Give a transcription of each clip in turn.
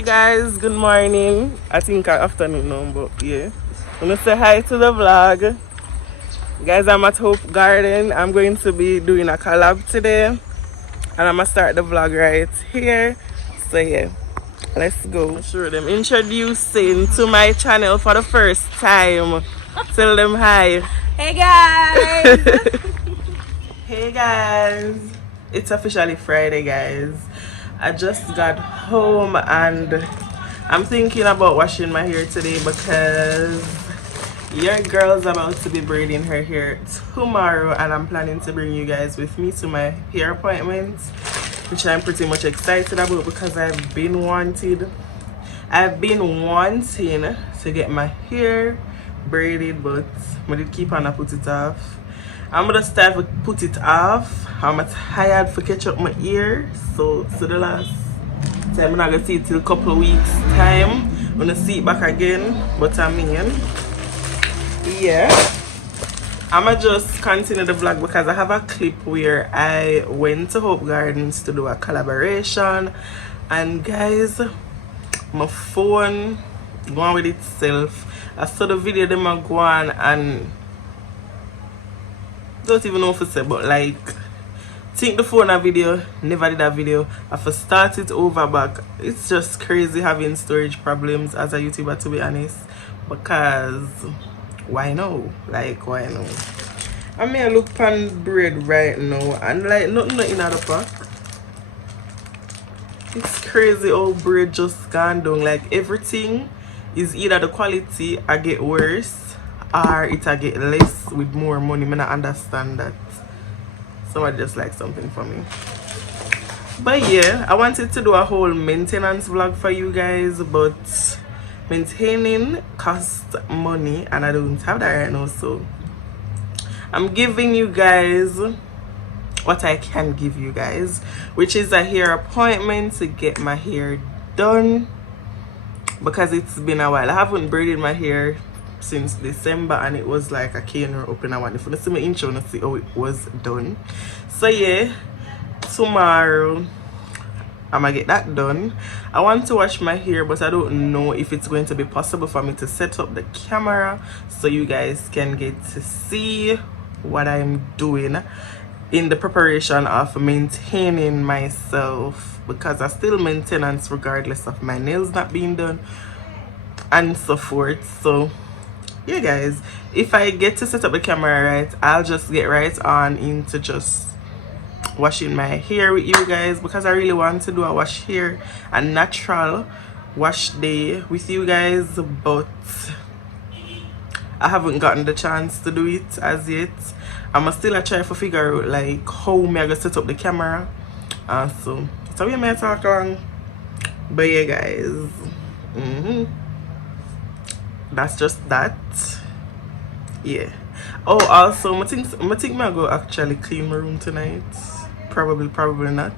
Hey guys, good morning. I think afternoon now, but yeah. I'm gonna say hi to the vlog. Guys, I'm at Hope Garden. I'm going to be doing a collab today. And I'm gonna start the vlog right here. So yeah, let's go. I'm sure them introducing to my channel for the first time. Tell them hi. Hey guys! Hey guys, it's officially Friday, guys. I just got home and I'm thinking about washing my hair today because your girl's about to be braiding her hair tomorrow, and I'm planning to bring you guys with me to my hair appointment, which I'm pretty much excited about because I've been wanting to get my hair braided, but I did keep on put it off. I'm gonna start to put it off. I'm tired for catch up my ear, so the last time I'm not gonna see it till a couple of weeks time. I'm gonna see it back again, but I mean, yeah, I'ma just continue the vlog because I have a clip where I went to Hope Gardens to do a collaboration, and guys, my phone going with itself. I saw the video them a go on and don't even know if it's say, but like think the phone a video, never did a video. I have to start it over back. It's just crazy having storage problems as a YouTuber, to be honest, because why no? Like why no? I mean I look pan bread right now and like nothing in the pack. It's crazy how bread just gone down. Like everything is either the quality I get worse or it I get less with more money. I don't understand that. So I just like something for me. But yeah, I wanted to do a whole maintenance vlog for you guys, but maintaining costs money and I don't have that right now, so I'm giving you guys what I can give you guys, which is a hair appointment to get my hair done because it's been a while. I haven't braided my hair since December and it was like a cane open. I want if you see my intro and see how it was done. So yeah, tomorrow I'm gonna get that done. I want to wash my hair, but I don't know if it's going to be possible for me to set up the camera so you guys can get to see what I'm doing in the preparation of maintaining myself, because I still maintenance regardless of my nails not being done and so forth. So yeah guys, if I get to set up the camera right, I'll just get right on into just washing my hair with you guys, because I really want to do a wash hair and natural wash day with you guys, but I haven't gotten the chance to do it as yet. I'm still trying to figure out like how I'm gonna set up the camera, so we may talk on. But yeah guys, that's just that. Yeah. Oh, also I think I go actually clean my room tonight. Probably not,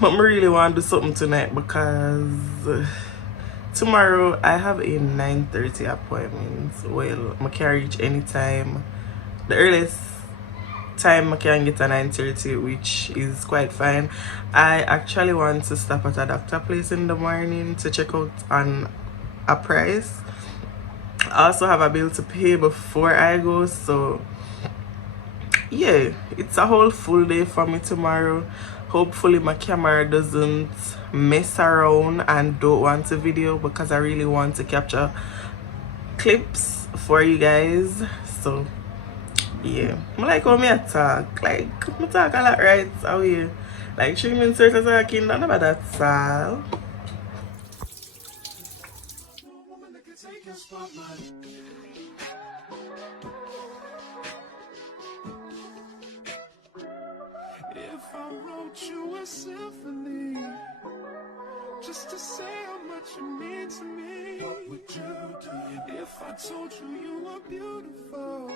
but I really want to do something tonight because tomorrow I have a 9:30 appointment. Well, I can reach anytime. The earliest time I can get a 9:30, which is quite fine. I actually want to stop at a doctor place in the morning to check out on a price. I also have a bill to pay before I go, so yeah, it's a whole full day for me tomorrow. Hopefully my camera doesn't mess around and don't want a video, because I really want to capture clips for you guys. So yeah, I like how me talk. Like I talk a lot right out here. Like 3 minutes later talking, none about that style. If I wrote you a symphony just to say how much you mean to me, what would you do? If I told you you were beautiful,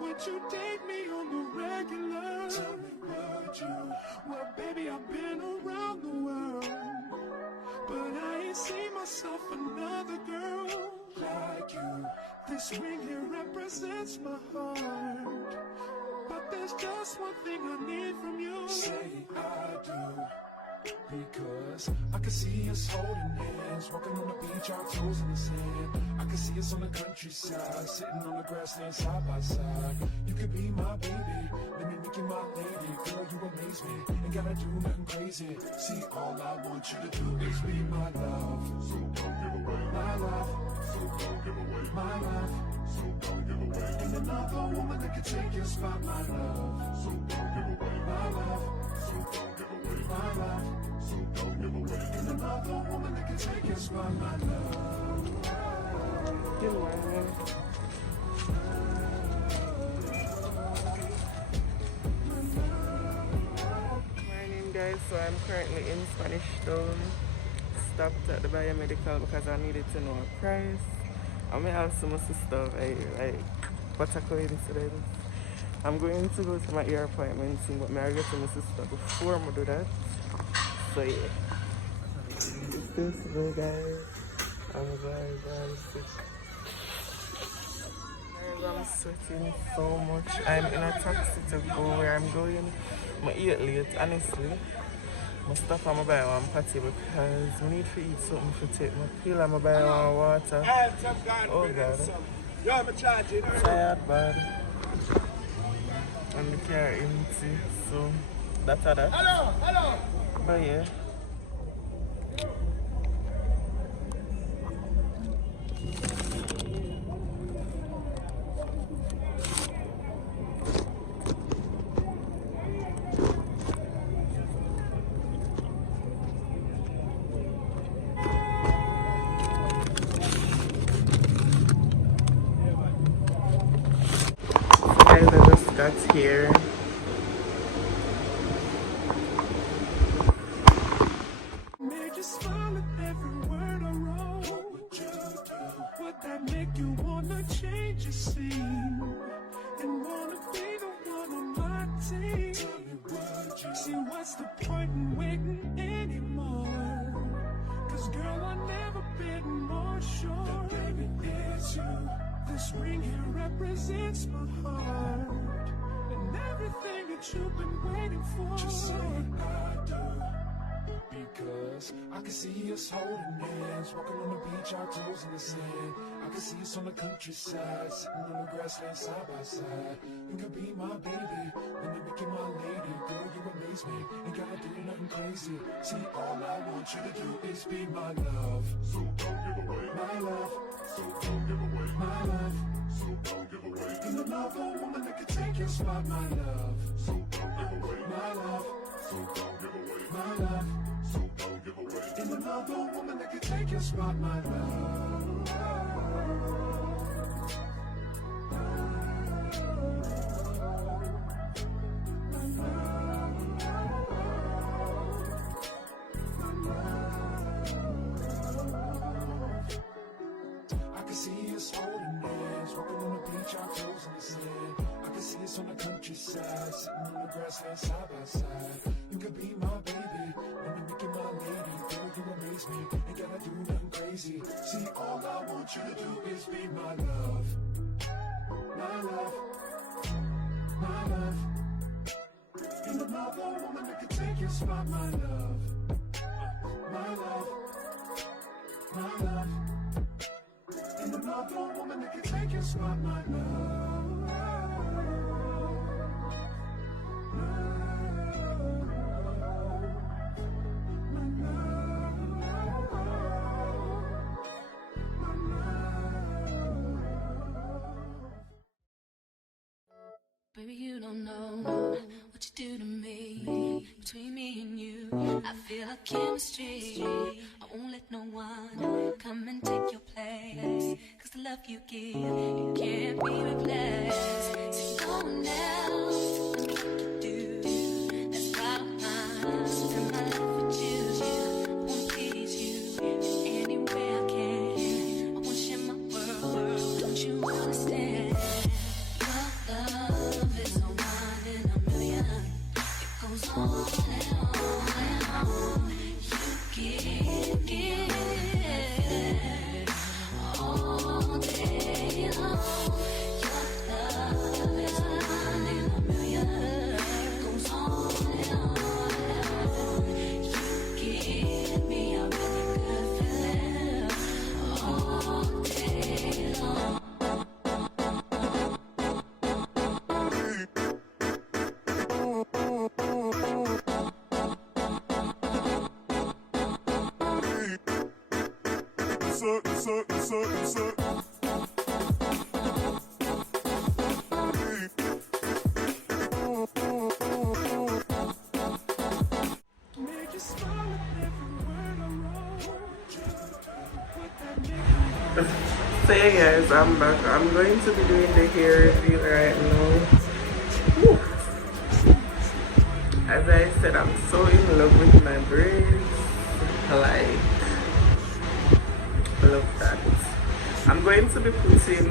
would you date me on the regular? Tell me, would you? Well, baby, I've been around the world, but I ain't seen myself another girl like you. This ring here represents my heart, but there's just one thing I need from you. Say I do. Because I can see us holding hands, walking on the beach, our toes in the sand. I can see us on the countryside, sitting on the grassland side by side. You could be my baby, let me make you my lady. Girl, you amaze me, ain't gotta do nothing crazy. See, all I want you to do is be my love. So don't give away my love. So don't give away my love. So don't give away. Ain't another woman that can take your spot, my love. So don't give away my love. So don't give away my love. So don't give away. Ain't another woman that can take your spot, my love. Good morning. Morning guys, so I'm currently in Spanish Town. Stopped at the biomedical because I needed to know a price. I may have some stuff like butter coincidence. I'm going to go to my ear appointment soon, but I get to my sister before I do that. So yeah. It's this guys. I'm very sick. Guys, I'm sweating so much. I'm in a taxi to go where I'm going. I eat late, honestly. I stop and I buy one patty because I need to eat something to take my pill and I buy one water. Oh god. Tired bad. And the car empty, so that's that. Hello. But yeah. Guys, I just got here. Made you smile at every word I wrote. What would you do? Would that make you wanna change your scene and wanna be the one on my team? Tell me, would you? See, what's the point in waiting anymore? Cause girl, I've never been more sure that baby it's you. This ring here represents my heart and everything that you've been waiting for. Just say I do. Because I can see us holding hands, walking on the beach, our toes in the sand. I can see us on the countryside, sitting on the grassland side by side. You can be my baby, when you make you my lady. Girl, you amaze me, ain't gotta do nothing crazy. See, all I want you to do is be my love. So don't give away my love. So don't give away my love. So don't give away. Ain't another woman that can take your spot, my love. So don't give away my love. So don't give away my love. So don't give away. Ain't another woman that can take your spot, my love. I can see us holding hands, walking on the beach, our toes in the sand. I can see us on the countryside, sitting on the grassland side by side. You can be my baby, when you make you my lady. Girl, you amaze me, ain't gotta do nothing crazy. See, all I want you to do is be my love. My love. My love. Ain't another woman that can take your spot, my love. My love. My love. Ain't another woman that can take your spot, my love. Baby, you don't know what you do to me. Between me and you, I feel like chemistry. I won't let no one come and take your place. Cause the love you give, it can't be replaced. So no one else can do what you do. That's why I'm spend my life with you. I wanna please you in any way I can. I wanna share my world, don't you understand? Your love is a one in a million. It goes on and on and on. You give all day long. Your love is a one in a million. Make you smile at every word I wrote. Put that So yeah guys, I'm back. I'm going to be doing the hair review right now. Whew. As I said, I'm so in love with my braids. Like, I love that. I'm going to be putting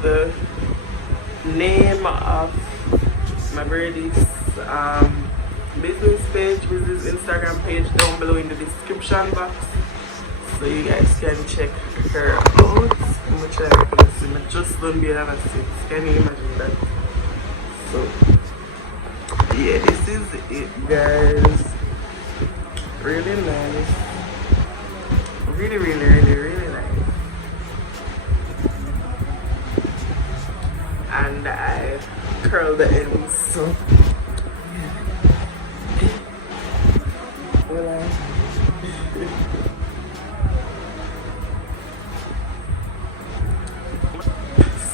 the name of my braids business page, business Instagram page down below in the description box, so you guys can check her out. I'm gonna try to put this in. I just don't be another sit. Can you imagine that? So yeah, this is it guys. Really nice. Really nice. And I curl the ends, so well,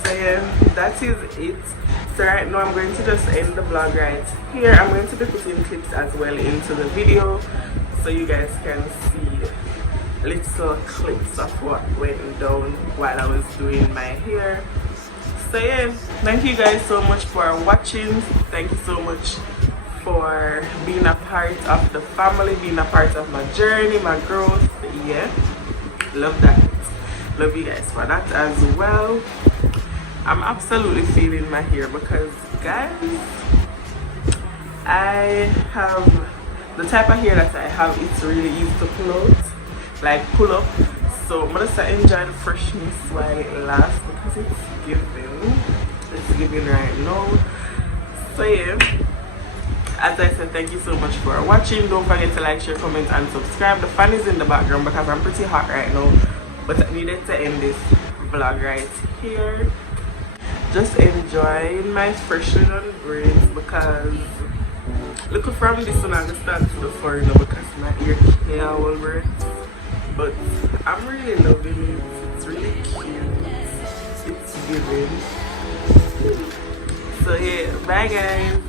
so yeah, that is it. So right now I'm going to just end the vlog right here. I'm going to be putting clips as well into the video so you guys can see little clips of what went down while I was doing my hair. So yeah, thank you guys so much for watching. Thank you so much for being a part of the family, being a part of my journey, my growth. Yeah, love that. Love you guys for that as well. I'm absolutely feeling my hair because guys, I have the type of hair that I have. It's really easy to pull out, like pull up. So I'm gonna enjoy the freshness while it lasts because it's giving right now. So yeah, as I said, thank you so much for watching. Don't forget to like, share, comment and subscribe. The fan is in the background because I'm pretty hot right now, but I needed to end this vlog right here. Just enjoying my freshly done braids because look from this one I start to the foreigner because my ear can't hold braids. But I'm really loving it. It's really cute. It's giving. So yeah, bye guys.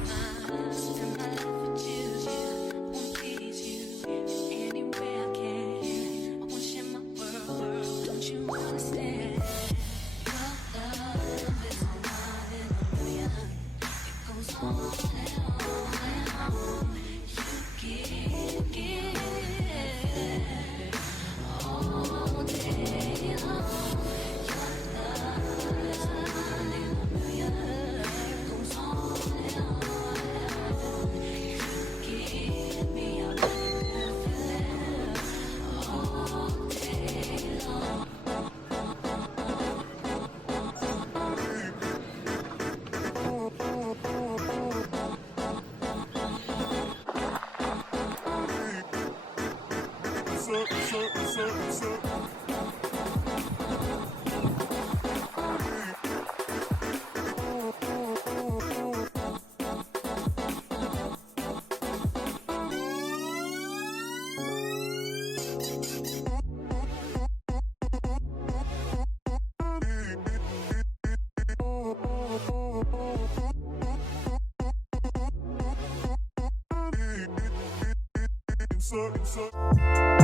so